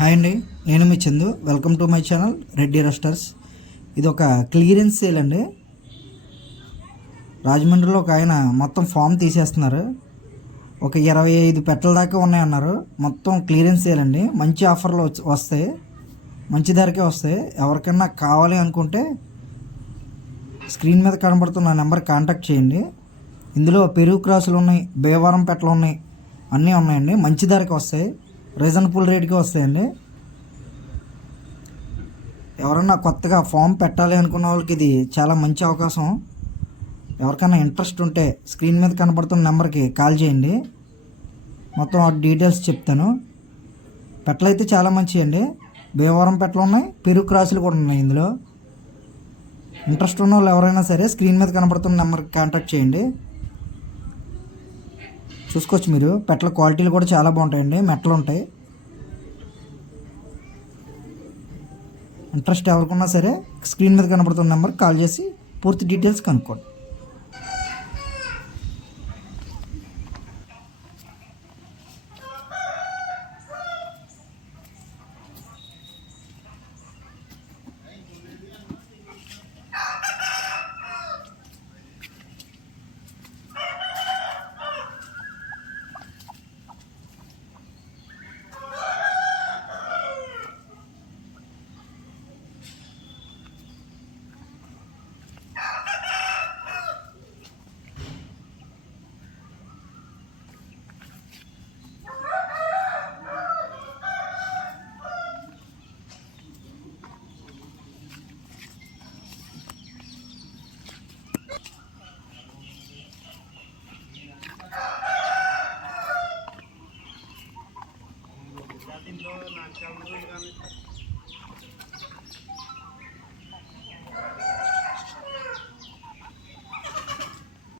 Hi అండి నేను మీ Chandu. Welcome to my channel Reddy restores ఇది ఒక క్లియరెన్స్ సేల్ అండి. రాజమండ్రిలో ఒక ఆయన మొత్తం ఫామ్ తీసేస్తున్నారు. ఒక ఇరవై ఐదు పెట్టల దాకా ఉన్నాయన్నారు. మొత్తం క్లియరెన్స్ సేల్ అండి. మంచి ఆఫర్లు వచ్చి- వస్తాయి. మంచి ధరకే వస్తాయి. ఎవరికైనా కావాలి అనుకుంటే స్క్రీన్ మీద కనబడుతున్న నెంబర్ కాంటాక్ట్ చేయండి. ఇందులో పెరుగు క్రాసులు ఉన్నాయి బేవారం పెట్టలు ఉన్నాయి అన్నీ ఉన్నాయండి. మంచి ధరకి వస్తాయి. రీజనబుల్ రేట్కి వస్తాయండి. ఎవరన్నా కొత్తగా ఫామ్ పెట్టాలి అనుకున్న వాళ్ళకి ఇది చాలా మంచి అవకాశం. ఎవరికైనా ఇంట్రెస్ట్ ఉంటే స్క్రీన్ మీద కనబడుతున్న నెంబర్కి కాల్ చేయండి. మొత్తం ఆ డీటెయిల్స్ చెప్తాను. పెట్టలు అయితే చాలా మంచివి అండి. భీమవరం పెట్టలు ఉన్నాయి పెరుగు క్రాసులు కూడా ఉన్నాయి ఇందులో. ఇంట్రెస్ట్ ఉన్న వాళ్ళు ఎవరైనా సరే స్క్రీన్ మీద కనబడుతున్న నెంబర్కి కాంటాక్ట్ చేయండి. చూసుకోవచ్చు మీరు. పెట్టల క్వాలిటీలు కూడా చాలా బాగుంటాయండి. మెట్టలు ఉంటాయి. ఇంట్రెస్ట్ ఎవరికున్నా సరే స్క్రీన్ మీద కనబడుతున్న నెంబర్ కాల్ చేసి పూర్తి డీటెయిల్స్ కనుక్కోండి.